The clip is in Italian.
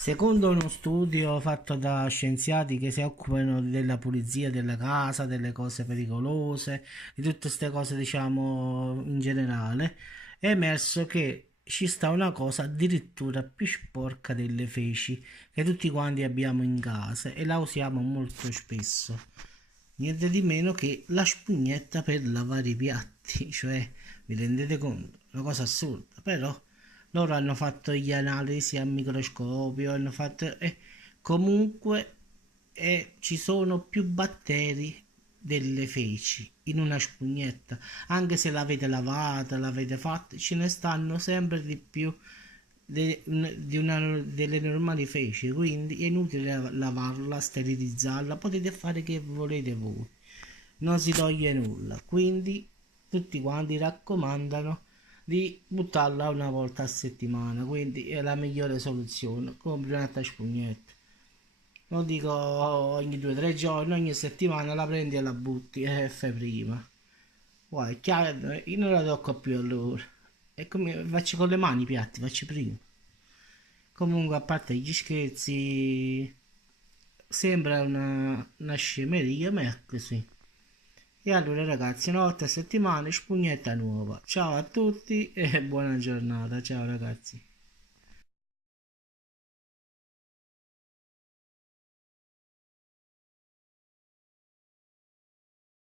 Secondo uno studio fatto da scienziati che si occupano della pulizia della casa, delle cose pericolose, di tutte queste cose, diciamo, in generale, è emerso che ci sta una cosa addirittura più sporca delle feci che tutti quanti abbiamo in casa e la usiamo molto spesso. Niente di meno che la spugnetta per lavare i piatti, cioè, vi rendete conto? Una cosa assurda, però loro hanno fatto gli analisi a microscopio, hanno fatto comunque ci sono più batteri delle feci in una spugnetta, anche se l'avete lavata, l'avete fatta, ce ne stanno sempre di più delle normali feci, quindi è inutile lavarla, sterilizzarla, potete fare che volete voi, non si toglie nulla, quindi tutti quanti raccomandano di buttarla una volta a settimana, quindi è la migliore soluzione. Compri un'altra spugnetta, non dico ogni 2 o 3 giorni, ogni settimana la prendi e la butti e fai prima. Guarda, è chiaro, io non la tocco più allora. E come faccio con le mani i piatti, faccio prima. Comunque, a parte gli scherzi, sembra una scemeria, ma è così. E allora ragazzi, una volta a settimana, spugnetta nuova. Ciao a tutti e buona giornata. Ciao ragazzi.